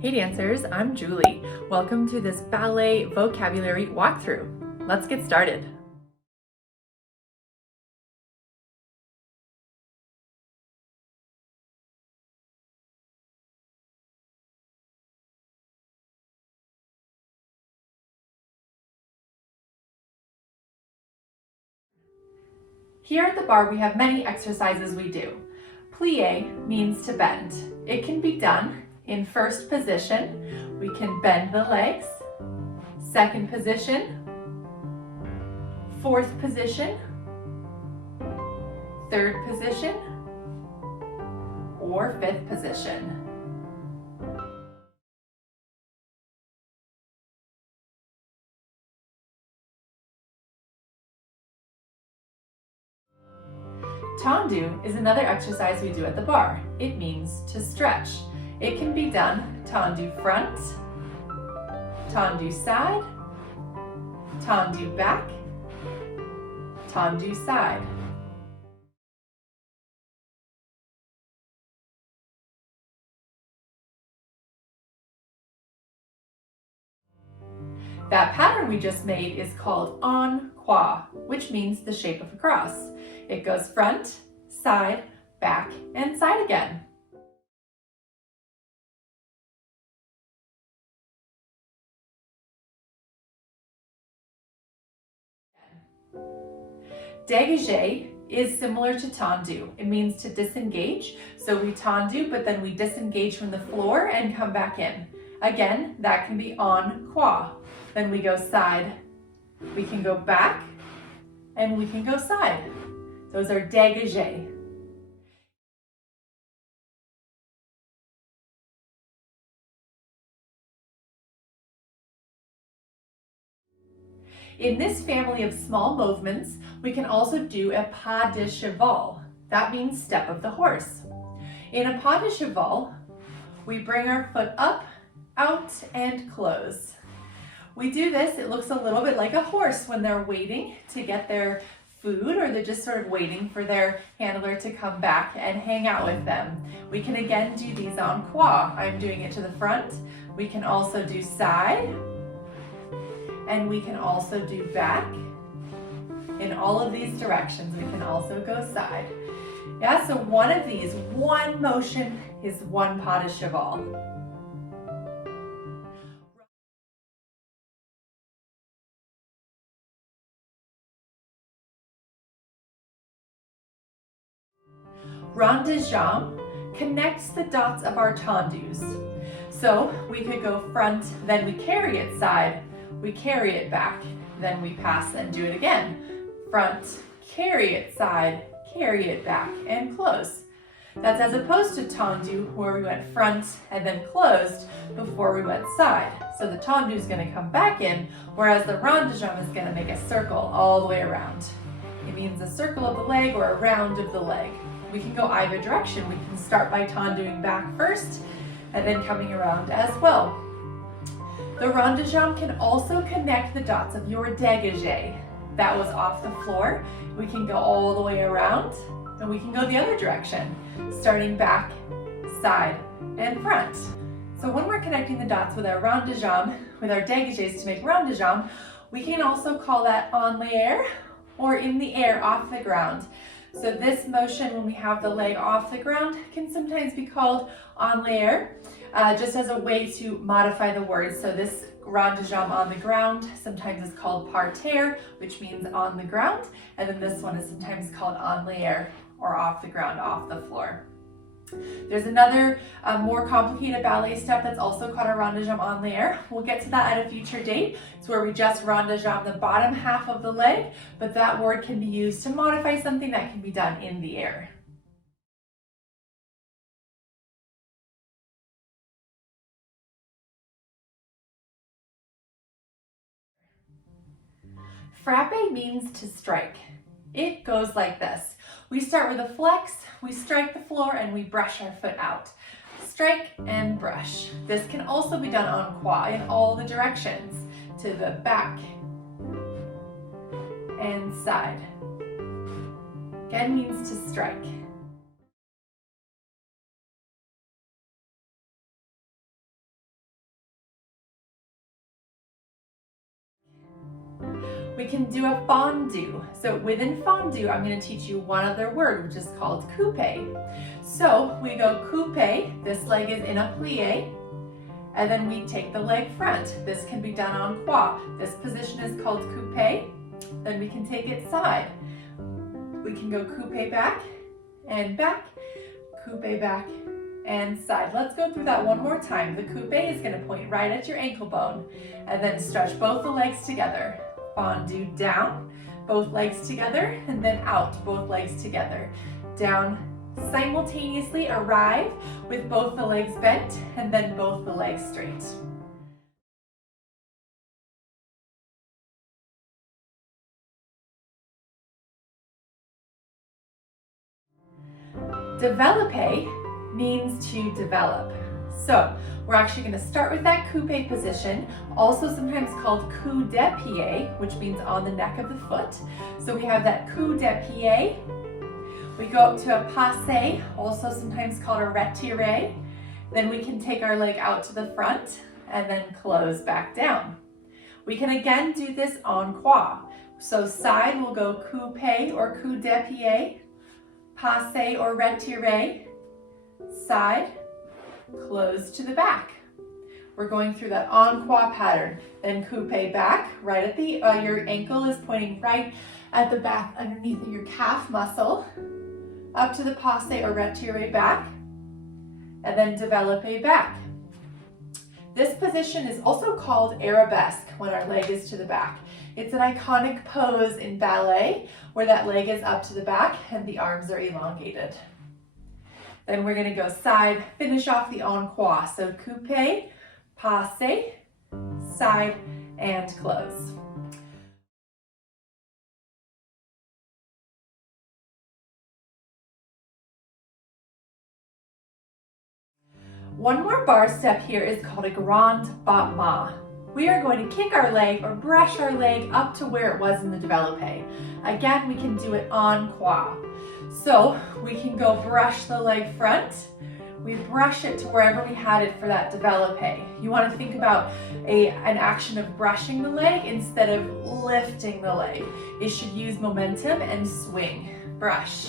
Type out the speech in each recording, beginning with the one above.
Hey dancers, I'm Julie. Welcome to this ballet vocabulary walkthrough. Let's get started. Here at the bar, we have many exercises we do. Plié means to bend. It can be done in first position. We can bend the legs. Second position. Fourth position. Third position. Or fifth position. Tendu is another exercise we do at the bar. It means to stretch. It can be done tendu front, tendu side, tendu back, tendu side. That pattern we just made is called en croix, which means the shape of a cross. It goes front, side, back, and side again. Dégagé is similar to tendu. It means to disengage. So we tendu, but then we disengage from the floor and come back in. Again, that can be en croix. Then we go side, we can go back, and we can go side. Those are dégagé. In this family of small movements, we can also do a pas de cheval. That means step of the horse. In a pas de cheval, we bring our foot up, out, and close. We do this, it looks a little bit like a horse when they're waiting to get their food, or they're just sort of waiting for their handler to come back and hang out with them. We can again do these en croix. I'm doing it to the front. We can also do side, and we can also do back. In all of these directions, we can also go side. Yeah, so one of these, one motion is one pas de cheval. Ronde de Jambe connects the dots of our tendus. So we could go front, then we carry it side, we carry it back, then we pass and do it again. Front, carry it side, carry it back, and close. That's as opposed to tendu, where we went front and then closed before we went side. So the tendu is going to come back in, whereas the ronde de jambe is going to make a circle all the way around. It means a circle of the leg or a round of the leg. We can go either direction. We can start by tenduing back first and then coming around as well. The ronde de jambe can also connect the dots of your dégagé. That was off the floor. We can go all the way around, and we can go the other direction, starting back, side, and front. So when we're connecting the dots with our ronde de jambe, with our dégagés to make ronde de jambe, we can also call that en l'air, or in the air, off the ground. So this motion, when we have the leg off the ground, can sometimes be called en l'air, just as a way to modify the words. So this ronde de jambe on the ground sometimes is called par terre, which means on the ground, and then this one is sometimes called en l'air, or off the ground, off the floor. There's another more complicated ballet step that's also called a ronde de jambe en l'air. We'll get to that at a future date. It's where we just ronde de jambe the bottom half of the leg, but that word can be used to modify something that can be done in the air. Frappé means to strike. It goes like this. We start with a flex, we strike the floor, and we brush our foot out. Strike and brush. This can also be done en croix in all the directions, to the back and side. Again means to strike. We can do a fondu. So within fondu, I'm going to teach you one other word, which is called coupe. So we go coupe, this leg is in a plié, and then we take the leg front. This can be done en croix. This position is called coupe. Then we can take it side. We can go coupe back, coupe back, and side. Let's go through that one more time. The coupe is going to point right at your ankle bone, and then stretch both the legs together. Fondu down, both legs together, and then out, both legs together. Down, simultaneously arrive with both the legs bent, and then both the legs straight. Développé means to develop. So we're actually going to start with that coupe position, also sometimes called coup de pied, which means on the neck of the foot. So we have that coup de pied. We go up to a passé, also sometimes called a retiré. Then we can take our leg out to the front and then close back down. We can again do this en croix. So side will go coupe or coup de pied, passé or retiré, side, close to the back. We're going through that en croix pattern. Then coupe back, right at the, your ankle is pointing right at the back underneath your calf muscle, up to the passé or retiré back, and then développé back. This position is also called arabesque when our leg is to the back. It's an iconic pose in ballet where that leg is up to the back and the arms are elongated. Then we're going to go side, finish off the en croix. So coupe, passé, side, and close. One more bar step here is called a Grand Battment. We are going to kick our leg or brush our leg up to where it was in the développé. Again, we can do it en croix. So we can go brush the leg front. We brush it to wherever we had it for that développé. You want to think about an action of brushing the leg instead of lifting the leg. It should use momentum and swing. Brush.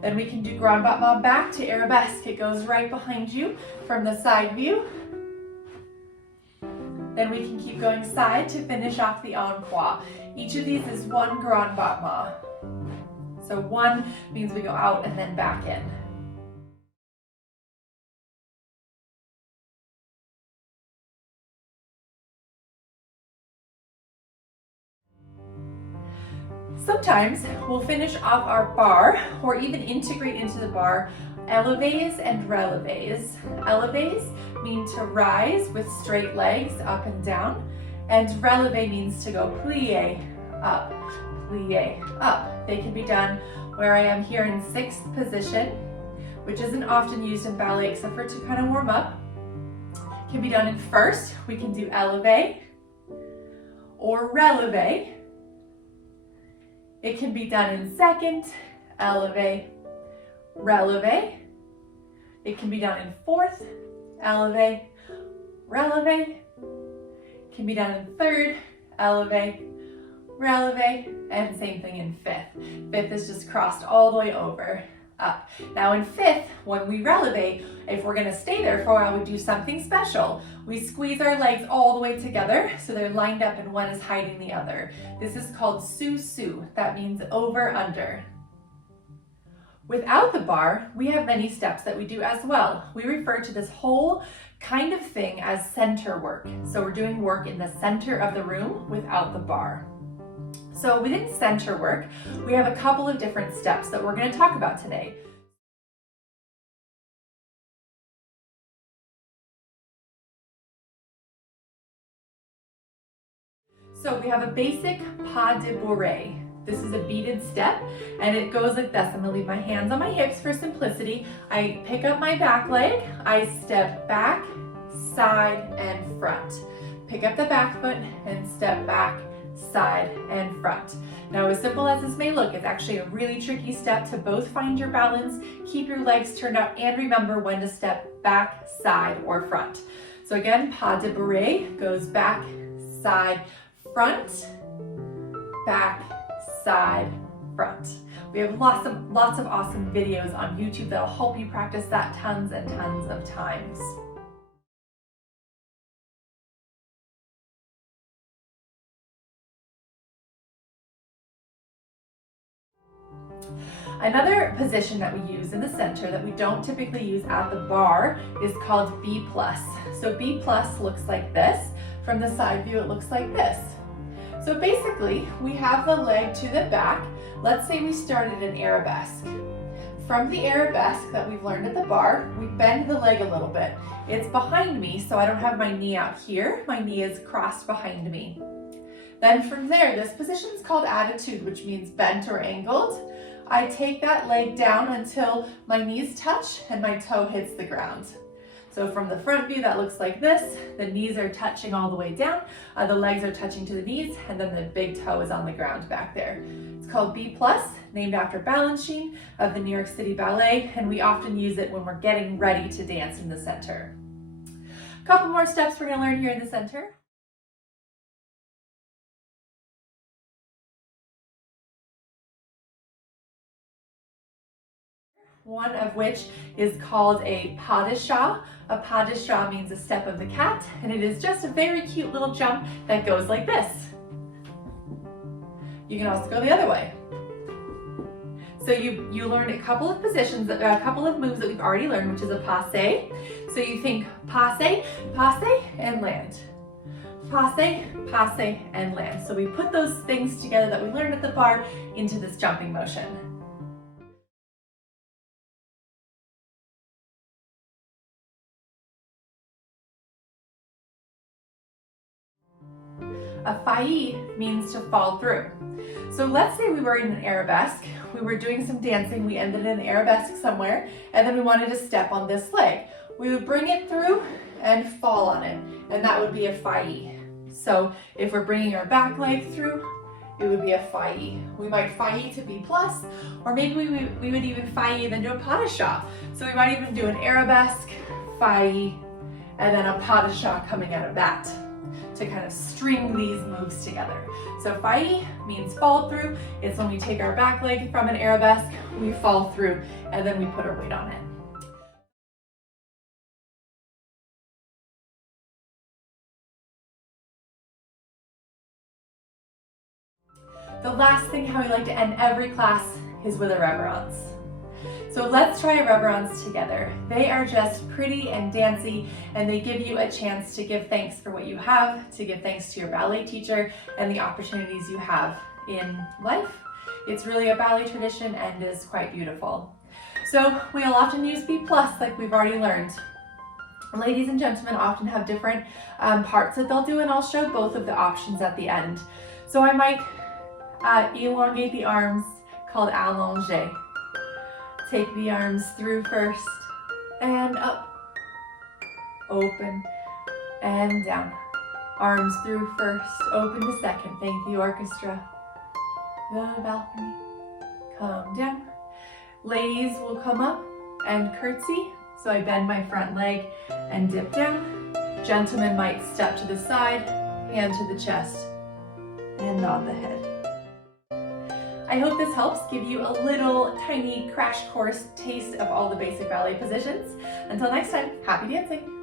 Then we can do Grand Battment back to arabesque. It goes right behind you from the side view. Then we can keep going side to finish off the en croix. Each of these is one Grand Battment. So one means we go out and then back in. Sometimes we'll finish off our bar or even integrate into the bar élevés and relevés. Élevés mean to rise with straight legs up and down, and relevé means to go plié up, plié up. They can be done where I am here in sixth position, which isn't often used in ballet except for to kind of warm up. Can be done in first. We can do élevé or relevé. It can be done in second, élevé, relevé. It can be done in fourth, élevé, relevé. It can be done in third, élevé, relevé, and same thing in fifth. Fifth is just crossed all the way over, up. Now in fifth, when we relevé, if we're gonna stay there for a while, we do something special. We squeeze our legs all the way together so they're lined up and one is hiding the other. This is called sous-sous. That means over, under. Without the bar, we have many steps that we do as well. We refer to this whole kind of thing as center work. So we're doing work in the center of the room without the bar. So within center work, we have a couple of different steps that we're going to talk about today. So we have a basic pas de bourrée. This is a beaded step and it goes like this. I'm going to leave my hands on my hips for simplicity. I pick up my back leg, I step back, side, and front. Pick up the back foot and step back, side, and front. Now, as simple as this may look, it's actually a really tricky step to both find your balance, keep your legs turned out, and remember when to step back, side, or front. So again, pas de bourrée goes back, side, front, back, side, front. We have lots of awesome videos on YouTube that'll help you practice that tons and tons of times. Another position that we use in the center that we don't typically use at the bar is called B+. So B+ looks like this. From the side view, it looks like this. So basically, we have the leg to the back. Let's say we started an arabesque. From the arabesque that we've learned at the bar, we bend the leg a little bit. It's behind me, so I don't have my knee out here. My knee is crossed behind me. Then from there, this position is called attitude, which means bent or angled. I take that leg down until my knees touch and my toe hits the ground. So from the front view, that looks like this. The knees are touching all the way down, the legs are touching to the knees, and then the big toe is on the ground back there. It's called B+, named after Balanchine of the New York City Ballet, and we often use it when we're getting ready to dance in the center. A couple more steps we're going to learn here in the center. One of which is called a pas de chat. A pas de chat means a step of the cat, and it is just a very cute little jump that goes like this. You can also go the other way. So you learned a couple of positions, a couple of moves that we've already learned, which is a passe. So you think passe, passe, and land. Passe, passe, and land. So we put those things together that we learned at the bar into this jumping motion. A failli means to fall through. So let's say we were in an arabesque, we were doing some dancing, we ended in an arabesque somewhere, and then we wanted to step on this leg. We would bring it through and fall on it, and that would be a failli. So if we're bringing our back leg through, it would be a failli. We might failli to B+, or maybe we would even failli and then do a pas de chat. So we might even do an arabesque, failli, and then a pas de chat coming out of that, to kind of string these moves together. So failli means fall through. It's when we take our back leg from an arabesque, we fall through, and then we put our weight on it. The last thing how we like to end every class is with a révérance. So let's try a révérance together. They are just pretty and dancy, and they give you a chance to give thanks for what you have, to give thanks to your ballet teacher and the opportunities you have in life. It's really a ballet tradition and is quite beautiful. So we'll often use B+, like we've already learned. Ladies and gentlemen often have different parts that they'll do, and I'll show both of the options at the end. So I might elongate the arms, called allonger. Take the arms through first, and up, open, and down. Arms through first, open to second. Thank the orchestra. The balcony, come down. Ladies will come up and curtsy. So I bend my front leg and dip down. Gentlemen might step to the side, hand to the chest, and nod the head. I hope this helps give you a little tiny crash course taste of all the basic ballet positions. Until next time, happy dancing!